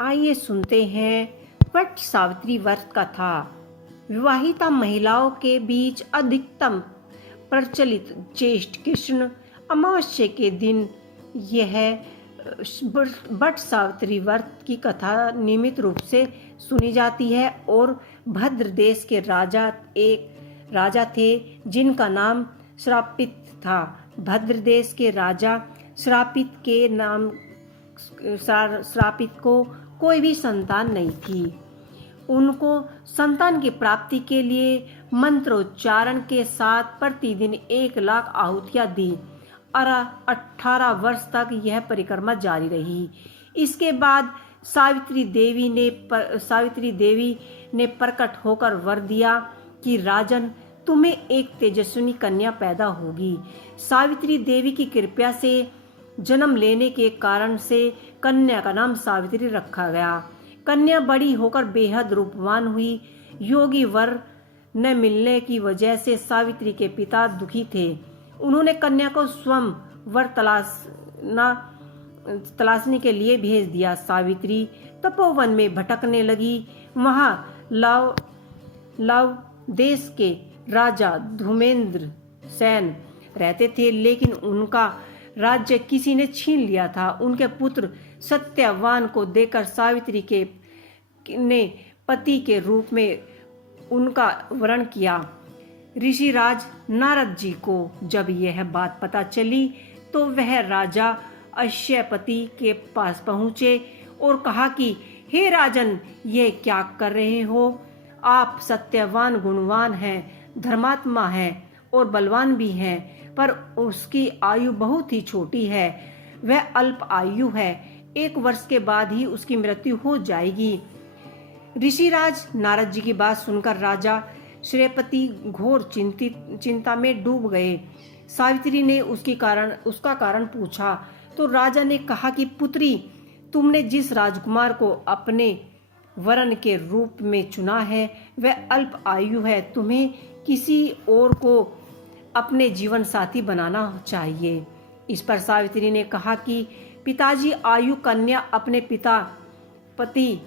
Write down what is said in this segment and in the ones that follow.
आइए सुनते हैं वट सावित्री व्रत कथा। विवाहिता महिलाओं के बीच अधिकतम प्रचलित ज्येष्ठ कृष्ण अमावस्या के दिन यह वट सावित्री व्रत की कथा नियमित रूप से सुनी जाती है। और भद्र देश के एक राजा थे जिनका नाम श्रापित था। भद्र देश के राजा श्रापित को कोई भी संतान नहीं थी। उनको संतान की प्राप्ति के लिए मंत्रोच्चारण के साथ प्रतिदिन 1,00,000 आहुतियां दी। 18 वर्ष तक यह परिक्रमा जारी रही। इसके बाद सावित्री देवी ने प्रकट होकर वर दिया कि राजन, तुम्हें एक तेजस्विनी कन्या पैदा होगी। सावित्री देवी की कृपा से जन्म लेने के कारण से कन्या का नाम सावित्री रखा गया। कन्या बड़ी होकर बेहद रूपवान हुई। योगी वर न मिलने की वजह से सावित्री के पिता दुखी थे। उन्होंने कन्या को स्वयं वर तलाशने के लिए भेज दिया। सावित्री तपोवन में भटकने लगी। वहां लव देश के राजा धूमेंद्र सेन रहते थे, लेकिन उनका राज्य किसी ने छीन लिया था। उनके पुत्र सत्यवान को देखकर सावित्री ने पति के रूप में उनका वरण किया। ऋषिराज नारद जी को जब यह बात पता चली तो वह राजा अश्वपति के पास पहुंचे और कहा कि हे राजन, ये क्या कर रहे हो? आप सत्यवान गुणवान हैं, धर्मात्मा हैं और बलवान भी हैं, पर उसकी आयु बहुत ही छोटी है। वह अल्प आयु है। 1 वर्ष के बाद ही उसकी मृत्यु हो जाएगी। ऋषिराज नारद जी की बात सुनकर राजा श्रेयपति घोर चिंता में डूब गए। सावित्री ने उसका कारण पूछा तो राजा ने कहा कि पुत्री, तुमने जिस राजकुमार को अपने वरन के रूप में चुना है वह अल्प आयु है। तुम्हें किसी और को अपने जीवन साथी बनाना चाहिए। इस पर सावित्री ने कहा कि पिताजी, आयु कन्या अपने पति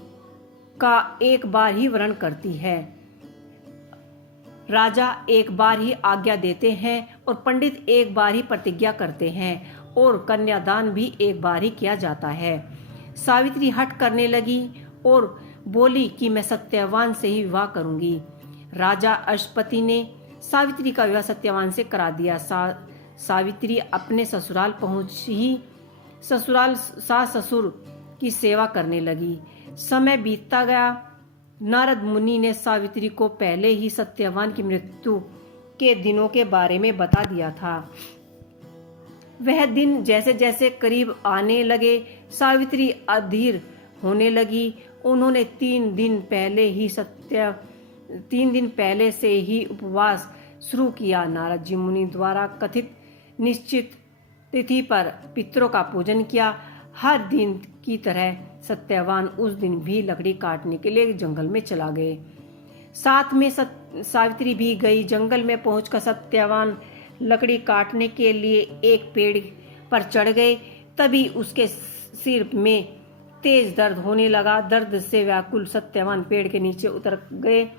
का एक बार ही वरण करती है। राजा एक बार ही आज्ञा देते हैं और पंडित एक बार ही प्रतिज्ञा करते हैं और कन्यादान भी एक बार ही किया जाता है। सावित्री हठ करने लगी और बोली कि मैं सत्यवान से ही विवाह करूंगी। राजा अश्वपति ने सावित्री का विवाह सत्यवान से करा दिया। सावित्री अपने ससुराल पहुंची। ससुराल सास ससुर की सेवा करने लगी। समय बीतता गया। नारद मुनि ने सावित्री को पहले ही सत्यवान की मृत्यु के दिनों के बारे में बता दिया था। वह दिन जैसे जैसे करीब आने लगे, सावित्री अधीर होने लगी। उन्होंने 3 दिन पहले से ही उपवास शुरू किया। नारद जी मुनि द्वारा कथित निश्चित तिथि पर पितरों का पूजन किया। हर दिन की तरह सत्यवान उस दिन भी लकड़ी काटने के लिए जंगल में चला गए। साथ में सावित्री भी गई। जंगल में पहुंचकर सत्यवान लकड़ी काटने के लिए एक पेड़ पर चढ़ गए। तभी उसके सिर में तेज दर्द होने लगा। दर्द से व्याकुल सत्यवान पेड़ के नीचे उतर गए।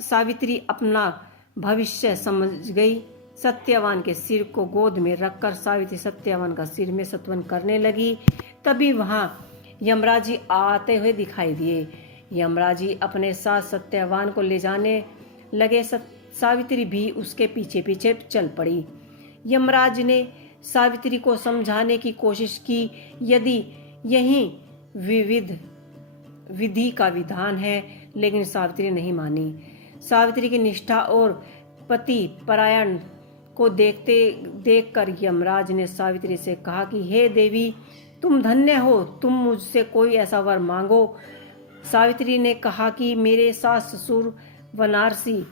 सावित्री अपना भविष्य समझ गई। सत्यवान के सिर को गोद में रखकर सावित्री सत्यवान का सिर में सत्वन करने लगी। तभी वहां यमराज जी आते हुए दिखाई दिए। यमराज जी अपने साथ सत्यवान को ले जाने लगे। सावित्री भी उसके पीछे पीछे चल पड़ी। यमराज ने सावित्री को समझाने की कोशिश की, यदि यही विधि का विधान है, लेकिन सावित्री नहीं मानी। सावित्री की निष्ठा और पति परायण को देखकर यमराज ने सावित्री से कहा कि हे देवी, तुम धन्य हो, तुम मुझसे कोई ऐसा वर मांगो। सावित्री ने कहा कि मेरे सास ससुर बनारसी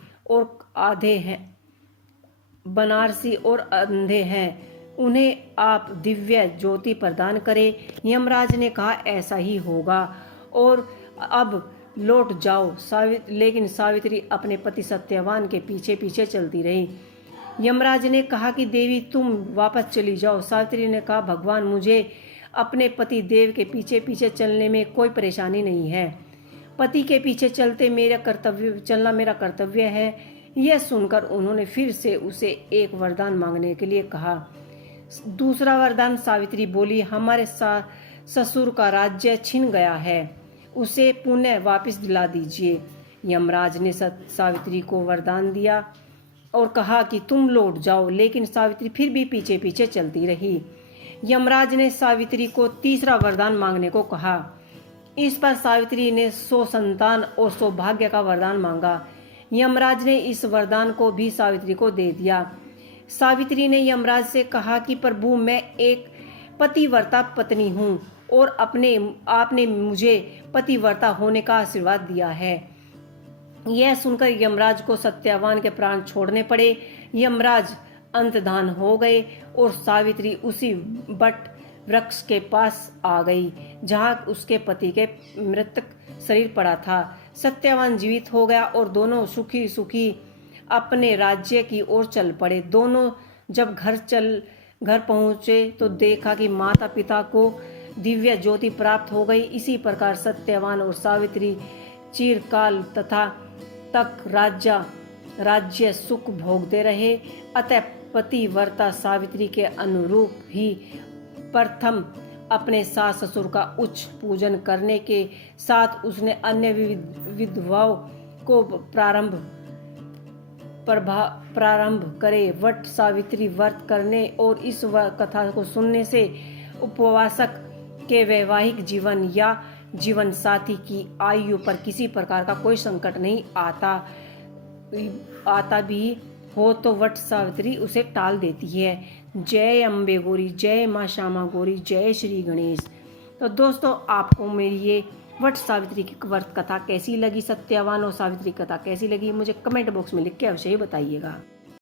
और अंधे हैं, उन्हें आप दिव्य ज्योति प्रदान करें। यमराज ने कहा ऐसा ही होगा और अब लौट जाओ। लेकिन सावित्री अपने पति सत्यवान के पीछे पीछे चलती रही। यमराज ने कहा कि देवी, तुम वापस चली जाओ। सावित्री ने कहा भगवान, मुझे अपने पति देव के पीछे पीछे चलने में कोई परेशानी नहीं है। पति के पीछे चलना मेरा कर्तव्य है। यह सुनकर उन्होंने फिर से उसे एक वरदान मांगने के लिए कहा। दूसरा वरदान सावित्री बोली, हमारे ससुर का राज्य छिन गया है, उसे पुनः वापस दिला दीजिए। यमराज ने सावित्री को वरदान दिया और कहा कि तुम लौट जाओ, लेकिन सावित्री फिर भी पीछे पीछे चलती रही। यमराज ने सावित्री को तीसरा वरदान मांगने को कहा। इस पर सावित्री ने 100 संतान और सौभाग्य का वरदान मांगा। यमराज ने इस वरदान को भी सावित्री को दे दिया। सावित्री ने यमराज से कहा कि प्रभु, मैं एक पतिव्रता पत्नी हूँ और आपने मुझे पतिव्रता होने का आशीर्वाद दिया है। यह सुनकर यमराज को सत्यवान के प्राण छोड़ने पड़े। यमराज अंतर्धान हो गए और सावित्री उसी वट वृक्ष के पास आ गई जहाँ उसके पति के मृतक शरीर पड़ा था। सत्यवान जीवित हो गया और दोनों सुखी सुखी अपने राज्य की ओर चल पड़े। दोनों जब घर पहुँचे तो देखा कि माता पिता को दिव्य ज्योति प्राप्त हो गई। इसी प्रकार सत्यवान और सावित्री चिरकाल तक राज्य सुख भोगते रहे। अतः पतिव्रता सावित्री के अनुरूप ही प्रथम अपने सास ससुर का उच्च पूजन करने के साथ उसने अन्य विधवाओं को प्रारंभ करे। वट सावित्री व्रत करने और इस कथा को सुनने से उपवासक के वैवाहिक जीवन या जीवन साथी की आयु पर किसी प्रकार का कोई संकट नहीं आता भी हो तो वट सावित्री उसे टाल देती है। जय अम्बे गौरी, जय माँ श्यामा गौरी, जय श्री गणेश। तो दोस्तों, आपको मेरी ये वट सावित्री की व्रत कथा कैसी लगी, सत्यवान और सावित्री कथा कैसी लगी, मुझे कमेंट बॉक्स में लिख के अवश्य बताइएगा।